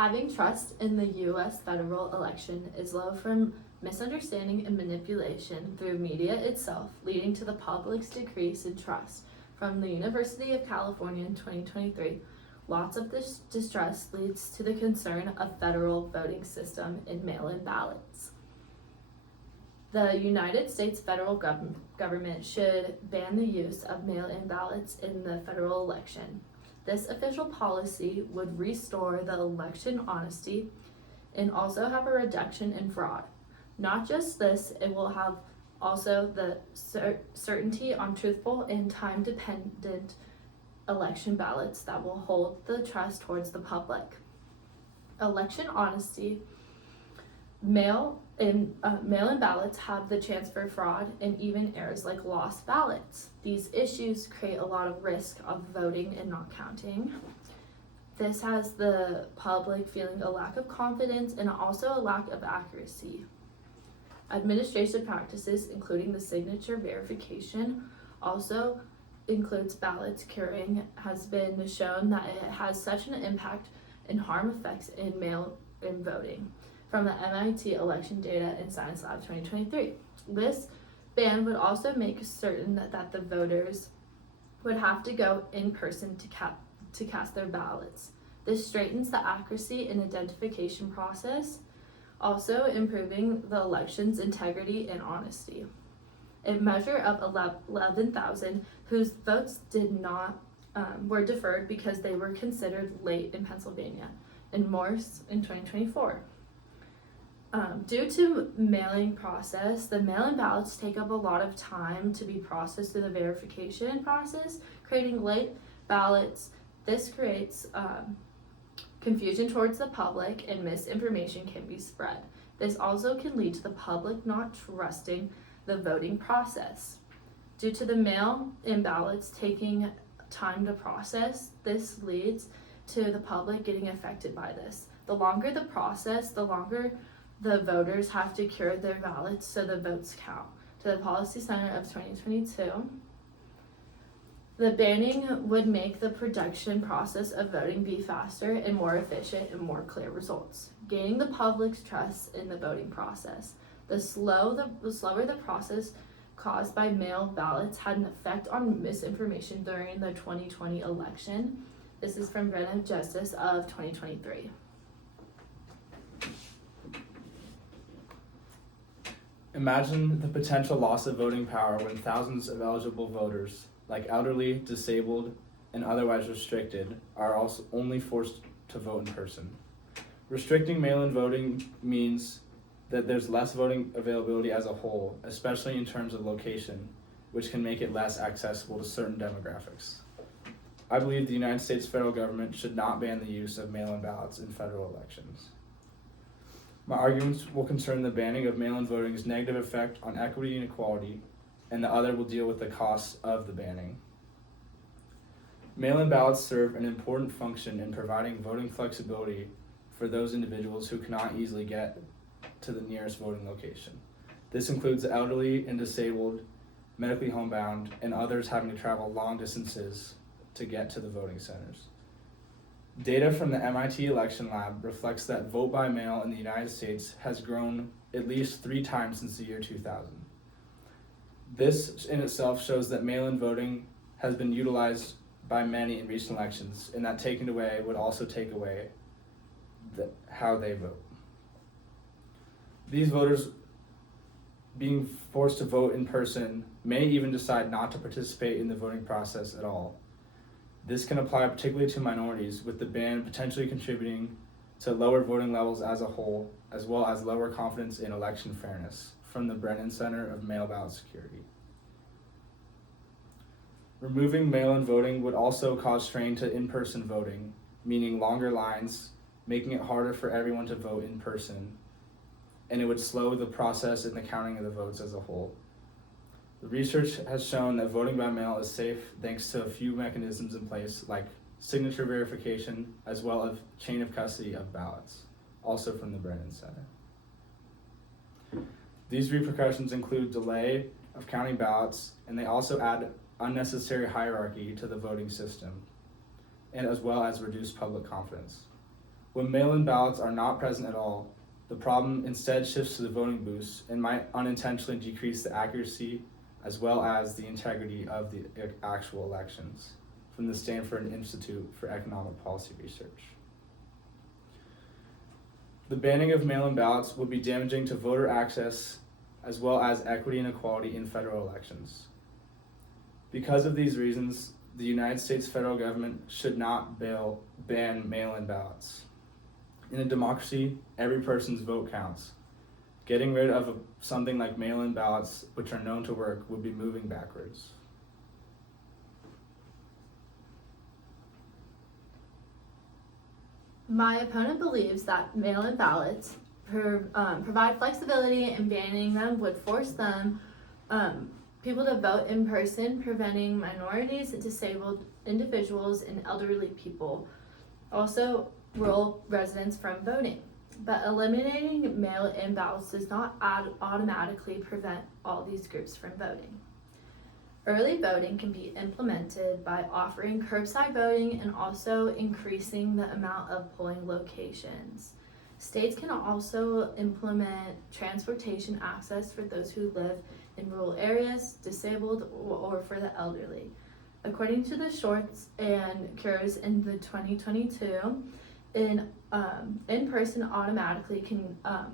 Having trust in the U.S. federal election is low from misunderstanding and manipulation through media itself, leading to the public's decrease in trust. From the University of California in 2023, lots of this distrust leads to the concern of federal voting system in mail-in ballots. The United States federal government should ban the use of mail-in ballots in the federal election. This official policy would restore the election honesty and also have a reduction in fraud. Not just this, it will have also the certainty on truthful and time-dependent election ballots that will hold the trust towards the public. Election honesty. Mail-in ballots have the chance for fraud and even errors like lost ballots. These issues create a lot of risk of voting and not counting. This has the public feeling a lack of confidence and also a lack of accuracy. Administration practices, including the signature verification, also includes ballots curing, has been shown that it has such an impact and harm effects in mail-in voting. From the MIT Election Data and Science Lab 2023. This ban would also make certain that the voters would have to go in person to cast their ballots. This straightens the accuracy and identification process, also improving the election's integrity and honesty. A measure of 11,000 whose votes were deferred because they were considered late in Pennsylvania and Morse in 2024. Due to mailing process, the mail-in ballots take up a lot of time to be processed through the verification process, creating late ballots. This creates confusion towards the public and misinformation can be spread. This also can lead to the public not trusting the voting process. Due to the mail-in ballots taking time to process, this leads to the public getting affected by this. The longer the process, the longer the voters have to cure their ballots so the votes count. To the Policy Center of 2022, the banning would make the production process of voting be faster and more efficient and more clear results, gaining the public's trust in the voting process. The slower the process caused by mail ballots had an effect on misinformation during the 2020 election. This is from Brennan Justice of 2023. Imagine the potential loss of voting power when thousands of eligible voters, like elderly, disabled, and otherwise restricted, are also only forced to vote in person. Restricting mail-in voting means that there's less voting availability as a whole, especially in terms of location, which can make it less accessible to certain demographics. I believe the United States federal government should not ban the use of mail-in ballots in federal elections. My arguments will concern the banning of mail-in voting's negative effect on equity and equality, and the other will deal with the costs of the banning. Mail-in ballots serve an important function in providing voting flexibility for those individuals who cannot easily get to the nearest voting location. This includes the elderly and disabled, medically homebound, and others having to travel long distances to get to the voting centers. Data from the MIT Election Lab reflects that vote by mail in the United States has grown at least 3 times since the year 2000. This in itself shows that mail-in voting has been utilized by many in recent elections, and that taken away would also take away how they vote. These voters being forced to vote in person may even decide not to participate in the voting process at all. This can apply particularly to minorities, with the ban potentially contributing to lower voting levels as a whole, as well as lower confidence in election fairness, from the Brennan Center of Mail Ballot Security. Removing mail-in voting would also cause strain to in-person voting, meaning longer lines, making it harder for everyone to vote in person, and it would slow the process in the counting of the votes as a whole. The research has shown that voting by mail is safe thanks to a few mechanisms in place, like signature verification, as well as chain of custody of ballots, also from the Brennan Center. These repercussions include delay of counting ballots, and they also add unnecessary hierarchy to the voting system, and as well as reduced public confidence. When mail-in ballots are not present at all, the problem instead shifts to the voting booths and might unintentionally decrease the accuracy as well as the integrity of the actual elections, from the Stanford Institute for Economic Policy Research. The banning of mail-in ballots would be damaging to voter access as well as equity and equality in federal elections. Because of these reasons, the United States federal government should not ban mail-in ballots. In a democracy, every person's vote counts. Getting rid of something like mail-in ballots, which are known to work, would be moving backwards. My opponent believes that mail-in ballots provide flexibility, and banning them would force people to vote in person, preventing minorities, disabled individuals, and elderly people, also rural residents, from voting. But eliminating mail-in ballots does not automatically prevent all these groups from voting. Early voting can be implemented by offering curbside voting and also increasing the amount of polling locations. States can also implement transportation access for those who live in rural areas, disabled, or for the elderly. According to the Shorts and Cures in the 2022, in-person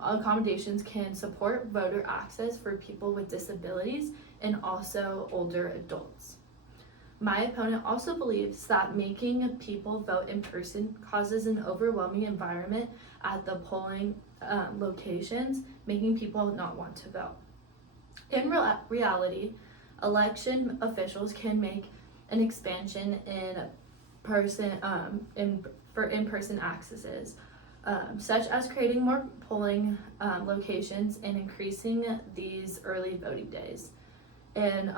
accommodations can support voter access for people with disabilities and also older adults. My opponent also believes that making people vote in person causes an overwhelming environment at the polling locations, making people not want to vote. In reality, election officials can make an expansion for in-person accesses, such as creating more polling locations and increasing these early voting days, and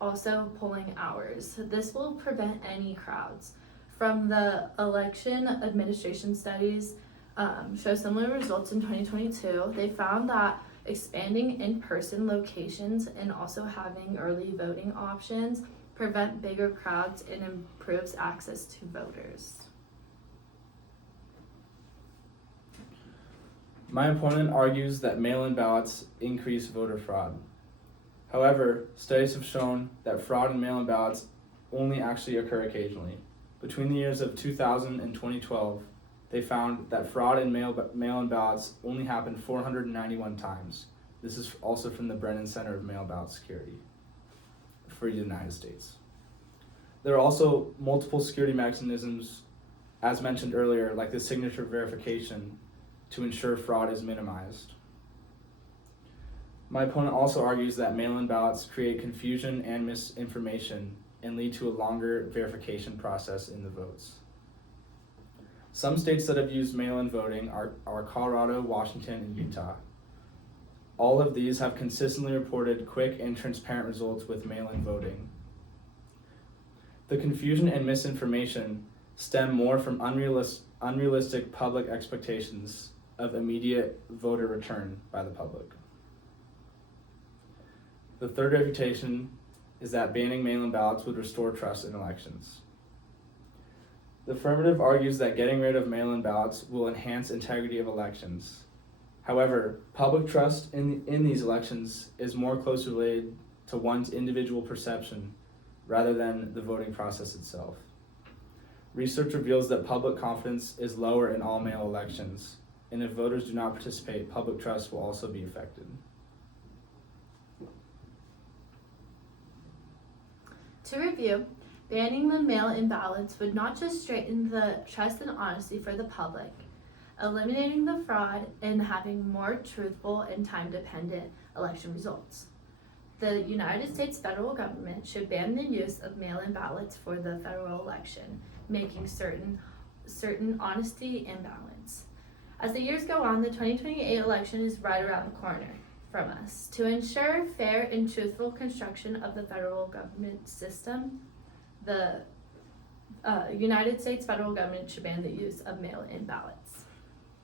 also polling hours. This will prevent any crowds. From the election administration studies show similar results in 2022. They found that expanding in-person locations and also having early voting options prevent bigger crowds and improves access to voters. My opponent argues that mail-in ballots increase voter fraud. However, studies have shown that fraud in mail-in ballots only actually occur occasionally. Between the years of 2000 and 2012, they found that fraud in mail-in ballots only happened 491 times. This is also from the Brennan Center of Mail Ballot Security for the United States. There are also multiple security mechanisms, as mentioned earlier, like the signature verification, to ensure fraud is minimized. My opponent also argues that mail-in ballots create confusion and misinformation and lead to a longer verification process in the votes. Some states that have used mail-in voting are Colorado, Washington, and Utah. All of these have consistently reported quick and transparent results with mail-in voting. The confusion and misinformation stem more from unrealistic public expectations of immediate voter return by the public. The third refutation is that banning mail-in ballots would restore trust in elections. The affirmative argues that getting rid of mail-in ballots will enhance integrity of elections. However, public trust in these elections is more closely related to one's individual perception rather than the voting process itself. Research reveals that public confidence is lower in all mail elections, and if voters do not participate, public trust will also be affected. To review, banning the mail-in ballots would not just straighten the trust and honesty for the public, eliminating the fraud and having more truthful and time-dependent election results. The United States federal government should ban the use of mail-in ballots for the federal election, making certain honesty and balance. As the years go on, the 2028 election is right around the corner from us. To ensure fair and truthful construction of the federal government system, the United States federal government should ban the use of mail-in ballots.